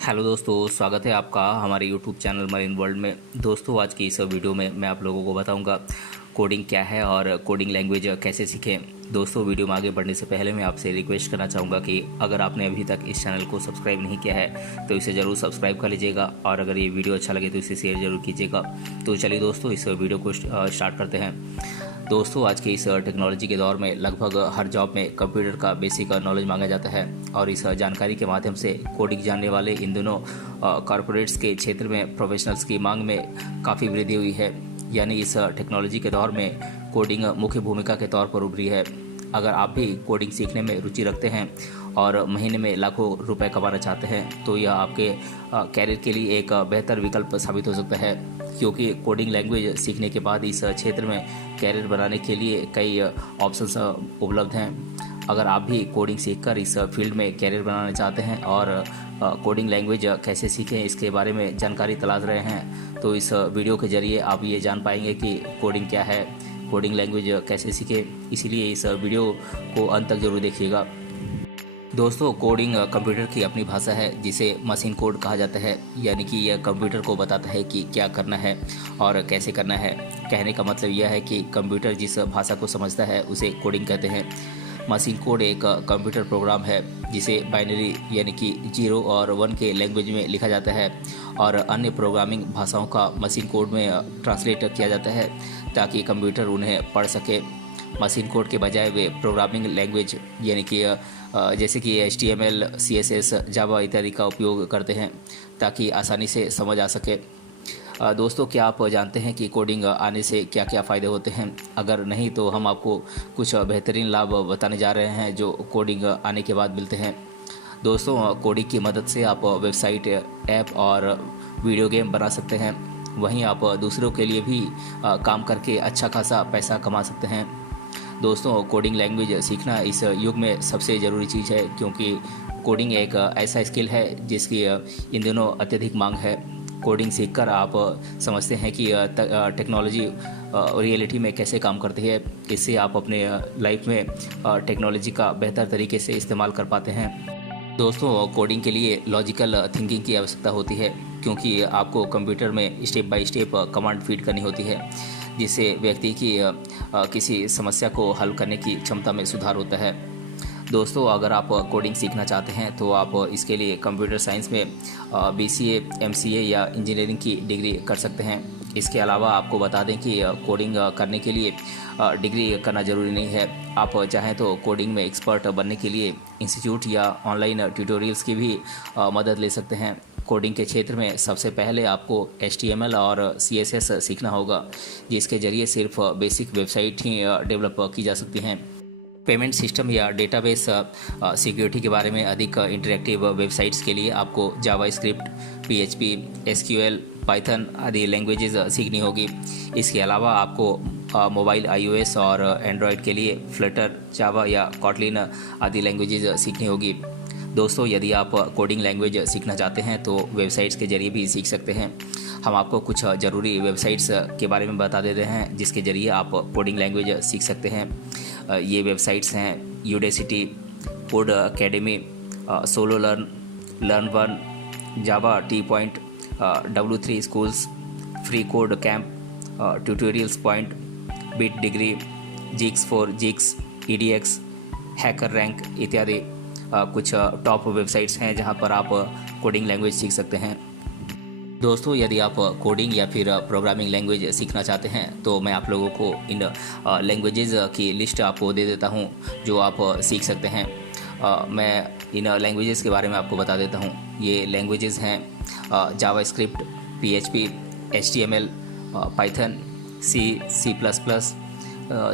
Hello दोस्तों, स्वागत है आपका हमारे यूट्यूब चैनल मरीन वर्ल्ड में। दोस्तों, आज की इस वीडियो में मैं आप लोगों को बताऊंगा कोडिंग क्या है और कोडिंग लैंग्वेज कैसे सीखें। दोस्तों, वीडियो में आगे बढ़ने से पहले मैं आपसे रिक्वेस्ट करना चाहूँगा कि अगर आपने अभी तक इस चैनल को सब्सक्राइब नहीं किया है तो इसे ज़रूर सब्सक्राइब कर लीजिएगा और अगर ये वीडियो अच्छा लगे तो इसे शेयर ज़रूर कीजिएगा। तो चलिए दोस्तों, इस वीडियो को स्टार्ट करते हैं। दोस्तों, आज के इस टेक्नोलॉजी के दौर में लगभग हर जॉब में कंप्यूटर का बेसिक नॉलेज मांगा जाता है और इस जानकारी के माध्यम से कोडिंग जानने वाले इन दोनों कॉरपोरेट्स के क्षेत्र में प्रोफेशनल्स की मांग में काफ़ी वृद्धि हुई है। यानी इस टेक्नोलॉजी के दौर में कोडिंग मुख्य भूमिका के तौर पर उभरी है। अगर आप भी कोडिंग सीखने में रुचि रखते हैं और महीने में लाखों रुपए कमाना चाहते हैं तो यह आपके कैरियर के लिए एक बेहतर विकल्प साबित हो सकता है, क्योंकि कोडिंग लैंग्वेज सीखने के बाद इस क्षेत्र में कैरियर बनाने के लिए कई ऑप्शंस उपलब्ध हैं। अगर आप भी कोडिंग सीखकर इस फील्ड में कैरियर बनाना चाहते हैं और कोडिंग लैंग्वेज कैसे सीखें इसके बारे में जानकारी तलाश रहे हैं तो इस वीडियो के जरिए आप ये जान पाएंगे कि कोडिंग क्या है, कोडिंग लैंग्वेज कैसे सीखें। इसीलिए इस वीडियो को अंत तक जरूर देखिएगा। दोस्तों, कोडिंग कंप्यूटर की अपनी भाषा है जिसे मशीन कोड कहा जाता है। यानी कि यह कंप्यूटर को बताता है कि क्या करना है और कैसे करना है। कहने का मतलब यह है कि कंप्यूटर जिस भाषा को समझता है उसे कोडिंग कहते हैं। मशीन कोड एक कंप्यूटर प्रोग्राम है जिसे बाइनरी यानी कि 0 और 1 के लैंग्वेज में लिखा जाता है और अन्य प्रोग्रामिंग भाषाओं का मशीन कोड में ट्रांसलेट किया जाता है ताकि कंप्यूटर उन्हें पढ़ सके। मशीन कोड के बजाय वे प्रोग्रामिंग लैंग्वेज यानी कि जैसे कि HTML, CSS, जावा इत्यादि का उपयोग करते हैं ताकि आसानी से समझ आ सके। दोस्तों, क्या आप जानते हैं कि कोडिंग आने से क्या क्या फ़ायदे होते हैं? अगर नहीं तो हम आपको कुछ बेहतरीन लाभ बताने जा रहे हैं जो कोडिंग आने के बाद मिलते हैं। दोस्तों, कोडिंग की मदद से आप वेबसाइट, ऐप और वीडियो गेम बना सकते हैं। वहीं आप दूसरों के लिए भी काम करके अच्छा खासा पैसा कमा सकते हैं। दोस्तों, कोडिंग लैंग्वेज सीखना इस युग में सबसे ज़रूरी चीज़ है, क्योंकि कोडिंग एक ऐसा स्किल है जिसकी इन दिनों अत्यधिक मांग है। कोडिंग सीखकर आप समझते हैं कि टेक्नोलॉजी रियलिटी में कैसे काम करती है। इससे आप अपने लाइफ में टेक्नोलॉजी का बेहतर तरीके से इस्तेमाल कर पाते हैं। दोस्तों, कोडिंग के लिए लॉजिकल थिंकिंग की आवश्यकता होती है, क्योंकि आपको कंप्यूटर में step by step command feed करनी होती है जिससे व्यक्ति की किसी समस्या को हल करने की क्षमता में सुधार होता है। दोस्तों, अगर आप कोडिंग सीखना चाहते हैं तो आप इसके लिए कंप्यूटर साइंस में BCA, MCA या इंजीनियरिंग की डिग्री कर सकते हैं। इसके अलावा आपको बता दें कि कोडिंग करने के लिए डिग्री करना ज़रूरी नहीं है। आप चाहें तो कोडिंग में एक्सपर्ट बनने के लिए इंस्टीट्यूट या ऑनलाइन ट्यूटोरियल्स की भी मदद ले सकते हैं। कोडिंग के क्षेत्र में सबसे पहले आपको HTML और CSS सीखना होगा, जिसके ज़रिए सिर्फ बेसिक वेबसाइट ही डेवलप की जा सकती हैं। पेमेंट सिस्टम या डेटाबेस सिक्योरिटी के बारे में अधिक इंटरेक्टिव वेबसाइट्स के लिए आपको जावास्क्रिप्ट, PHP, SQL, पाइथन आदि लैंग्वेजेस सीखनी होगी। इसके अलावा आपको मोबाइल iOS और एंड्रॉयड के लिए फ्लटर, जावा या कॉटलिन आदि लैंग्वेजेस सीखनी होगी। दोस्तों, यदि आप कोडिंग लैंग्वेज सीखना चाहते हैं तो वेबसाइट्स के जरिए भी सीख सकते हैं। हम आपको कुछ ज़रूरी वेबसाइट्स के बारे में बता देते हैं जिसके ज़रिए आप कोडिंग लैंग्वेज सीख सकते हैं। ये वेबसाइट्स हैं Udacity, Code Academy, Solo Learn, लर्न1, Java T Point, W3 Schools, Free Code Camp, Tutorials Point, Bit Degree, Geeks for Geeks, EDX, Hacker Rank इत्यादि कुछ टॉप वेबसाइट्स हैं जहां पर आप कोडिंग लैंग्वेज सीख सकते हैं। दोस्तों, यदि आप कोडिंग या फिर प्रोग्रामिंग लैंग्वेज सीखना चाहते हैं तो मैं आप लोगों को इन लैंग्वेजेस की लिस्ट आपको दे देता हूं जो आप सीख सकते हैं। मैं इन लैंग्वेजेस के बारे में आपको बता देता हूं। ये लैंग्वेजेस हैं JavaScript, PHP, HTML, Python, C++,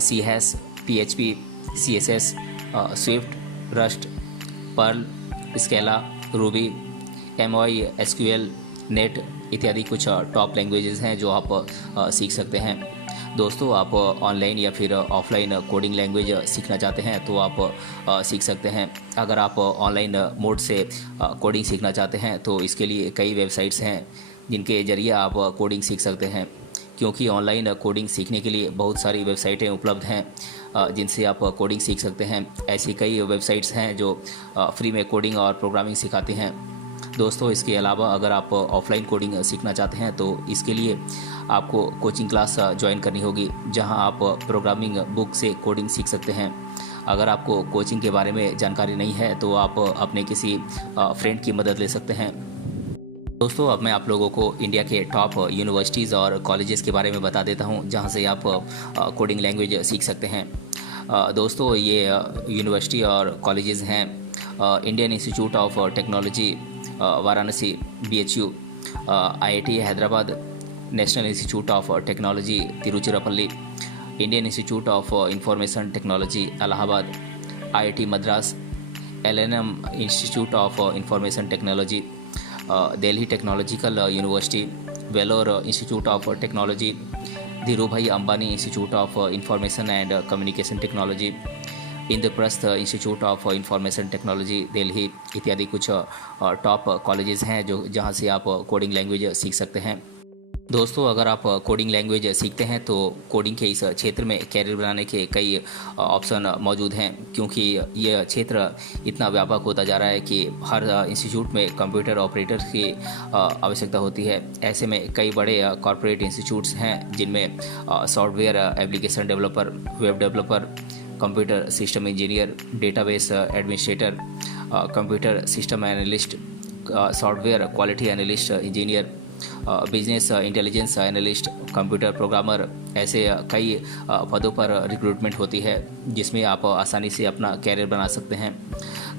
C#, PHP, CSS, Swift, Rust, Perl, Scala, Ruby, MySQL, net इत्यादि कुछ टॉप लैंग्वेजेस हैं जो आप सीख सकते हैं। दोस्तों, आप ऑनलाइन या फिर ऑफलाइन कोडिंग लैंग्वेज सीखना चाहते हैं तो आप सीख सकते हैं। अगर आप ऑनलाइन मोड से कोडिंग सीखना चाहते हैं तो इसके लिए कई वेबसाइट्स हैं जिनके ज़रिए आप कोडिंग सीख सकते हैं, क्योंकि ऑनलाइन कोडिंग सीखने के लिए बहुत सारी वेबसाइटें उपलब्ध हैं जिनसे आप कोडिंग सीख सकते हैं। ऐसी कई वेबसाइट्स हैं जो फ्री में कोडिंग और प्रोग्रामिंग सिखाती हैं। दोस्तों इसके अलावा अगर आप ऑफलाइन कोडिंग सीखना चाहते हैं तो इसके लिए आपको कोचिंग क्लास ज्वाइन करनी होगी, जहां आप प्रोग्रामिंग बुक से कोडिंग सीख सकते हैं। अगर आपको कोचिंग के बारे में जानकारी नहीं है तो आप अपने किसी फ्रेंड की मदद ले सकते हैं। दोस्तों अब मैं आप लोगों को इंडिया के टॉप यूनिवर्सिटीज़ और कॉलेजेस के बारे में बता देता हूं, जहां से आप कोडिंग लैंग्वेज सीख सकते हैं। दोस्तों ये यूनिवर्सिटी और कॉलेजेस हैं Indian institute of technology Varanasi BHU, IIT Hyderabad, national institute of technology Tiruchirappalli, Indian institute of information technology Allahabad, IIT Madras, LNM institute of information technology, Delhi technological university, Vellore institute of technology, Dhirubhai Ambani institute of information and communication technology, Indraprastha institute of information technology Delhi इत्यादि कुछ top colleges हैं जहां से आप coding language सीख सकते हैं। दोस्तों अगर आप कोडिंग लैंग्वेज सीखते हैं तो कोडिंग के इस क्षेत्र में कैरियर बनाने के कई ऑप्शन मौजूद हैं, क्योंकि यह क्षेत्र इतना व्यापक होता जा रहा है कि हर इंस्टीट्यूट में कंप्यूटर ऑपरेटर की आवश्यकता होती है। ऐसे में कई बड़े कॉरपोरेट इंस्टीट्यूट्स हैं जिनमें software application developer, web developer, computer system engineer, database administrator, computer system analyst, software quality analyst engineer, business intelligence analyst, computer programmer, ऐसे कई पदों पर रिक्रूटमेंट होती है जिसमें आप आसानी से अपना कैरियर बना सकते हैं।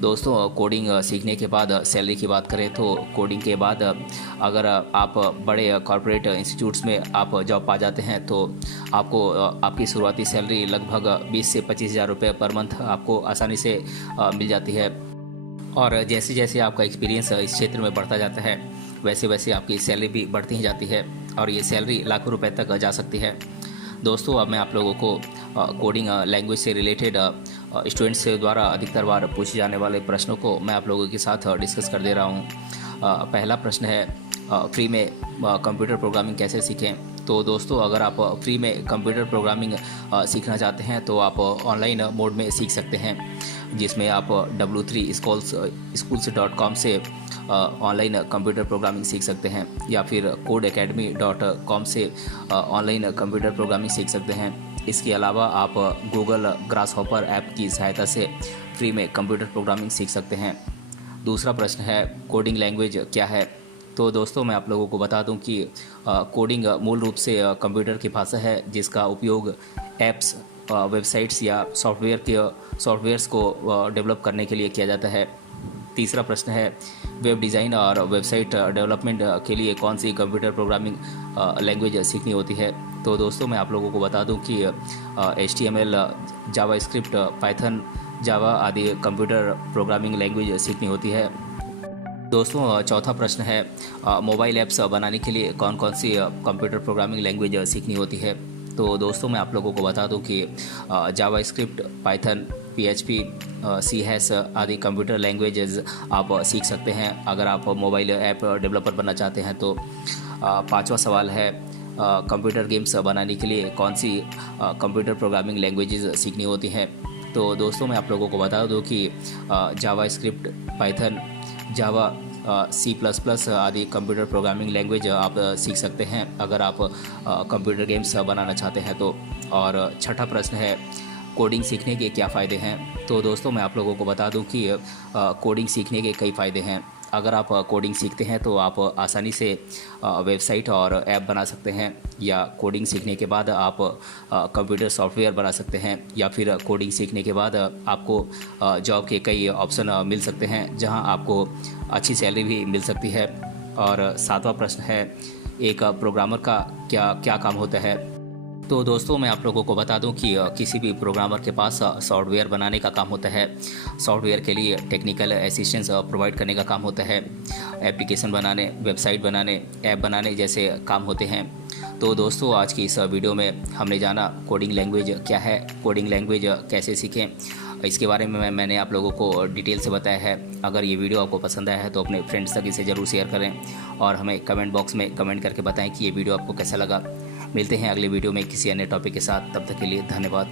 दोस्तों कोडिंग सीखने के बाद सैलरी की बात करें तो कोडिंग के बाद अगर आप बड़े कॉरपोरेट इंस्टीट्यूट्स में आप जॉब पा जाते हैं तो आपको आपकी शुरुआती सैलरी लगभग 20 से 25 हज़ार रुपये पर मंथ आपको आसानी से मिल जाती है। और जैसे जैसे आपका एक्सपीरियंस इस क्षेत्र में बढ़ता जाता है वैसे वैसे आपकी सैलरी भी बढ़ती ही जाती है और ये सैलरी लाखों रुपए तक जा सकती है। दोस्तों अब मैं आप लोगों को कोडिंग लैंग्वेज से रिलेटेड स्टूडेंट्स द्वारा अधिकतर बार पूछे जाने वाले प्रश्नों को मैं आप लोगों के साथ डिस्कस कर दे रहा हूँ। पहला प्रश्न है फ्री में कंप्यूटर प्रोग्रामिंग कैसे सीखें। तो दोस्तों अगर आप फ्री में कंप्यूटर प्रोग्रामिंग सीखना चाहते हैं तो आप ऑनलाइन मोड में सीख सकते हैं, जिसमें आप w3schools.com से ऑनलाइन कंप्यूटर प्रोग्रामिंग सीख सकते हैं, या फिर codeacademy.com से ऑनलाइन कंप्यूटर प्रोग्रामिंग सीख सकते हैं। इसके अलावा आप गूगल ग्रासहॉपर ऐप की सहायता से फ्री में कंप्यूटर प्रोग्रामिंग सीख सकते हैं। दूसरा प्रश्न है कोडिंग लैंग्वेज क्या है। तो दोस्तों मैं आप लोगों को बता दूं कि कोडिंग मूल रूप से कंप्यूटर की भाषा है जिसका उपयोग ऐप्स, वेबसाइट्स या सॉफ्टवेयर्स को डेवलप करने के लिए किया जाता है। तीसरा प्रश्न है वेब डिज़ाइन और वेबसाइट डेवलपमेंट के लिए कौन सी कंप्यूटर प्रोग्रामिंग लैंग्वेज सीखनी होती है। तो दोस्तों मैं आप लोगों को बता दूं कि HTML, जावास्क्रिप्ट, पाइथन, जावा आदि कंप्यूटर प्रोग्रामिंग लैंग्वेज सीखनी होती है। दोस्तों चौथा प्रश्न है मोबाइल ऐप्स बनाने के लिए कौन कौन सी कंप्यूटर प्रोग्रामिंग लैंग्वेज सीखनी होती है। तो दोस्तों मैं आप लोगों को बता दूं कि जावास्क्रिप्ट, पाइथन, PHP, C# आदि कंप्यूटर लैंग्वेजेस आप सीख सकते हैं अगर आप मोबाइल ऐप डेवलपर बनना चाहते हैं। तो पांचवा सवाल है कंप्यूटर गेम्स बनाने के लिए कौन सी कंप्यूटर प्रोग्रामिंग लैंग्वेजेस सीखनी होती हैं। तो दोस्तों मैं आप लोगों को बता दूं कि जावास्क्रिप्ट, पाइथन, जावा, C++ आदि कंप्यूटर प्रोग्रामिंग लैंग्वेज आप सीख सकते हैं अगर आप कंप्यूटर गेम्स बनाना चाहते हैं तो। और छठा प्रश्न है कोडिंग सीखने के क्या फ़ायदे हैं। तो दोस्तों मैं आप लोगों को बता दूं कि कोडिंग सीखने के कई फ़ायदे हैं। अगर आप कोडिंग सीखते हैं तो आप आसानी से वेबसाइट और ऐप बना सकते हैं, या कोडिंग सीखने के बाद आप कंप्यूटर सॉफ्टवेयर बना सकते हैं, या फिर कोडिंग सीखने के बाद आपको जॉब के कई ऑप्शन मिल सकते हैं जहां आपको अच्छी सैलरी भी मिल सकती है। और सातवां प्रश्न है एक प्रोग्रामर का क्या काम होता है। तो दोस्तों मैं आप लोगों को बता दूं कि किसी भी प्रोग्रामर के पास सॉफ्टवेयर बनाने का काम होता है। सॉफ्टवेयर के लिए टेक्निकल असिस्टेंस प्रोवाइड करने का काम होता है। एप्लीकेशन बनाने, वेबसाइट बनाने, ऐप बनाने जैसे काम होते हैं। तो दोस्तों आज की इस वीडियो में हमने जाना कोडिंग लैंग्वेज क्या है, कोडिंग लैंग्वेज कैसे सीखें, इसके बारे में मैंने आप लोगों को डिटेल से बताया है। अगर ये वीडियो आपको पसंद आया है तो अपने फ्रेंड्स तक इसे ज़रूर शेयर करें और हमें कमेंट बॉक्स में कमेंट करके बताएं कि ये वीडियो आपको कैसा लगा। मिलते हैं अगले वीडियो में किसी अन्य टॉपिक के साथ, तब तक के लिए धन्यवाद।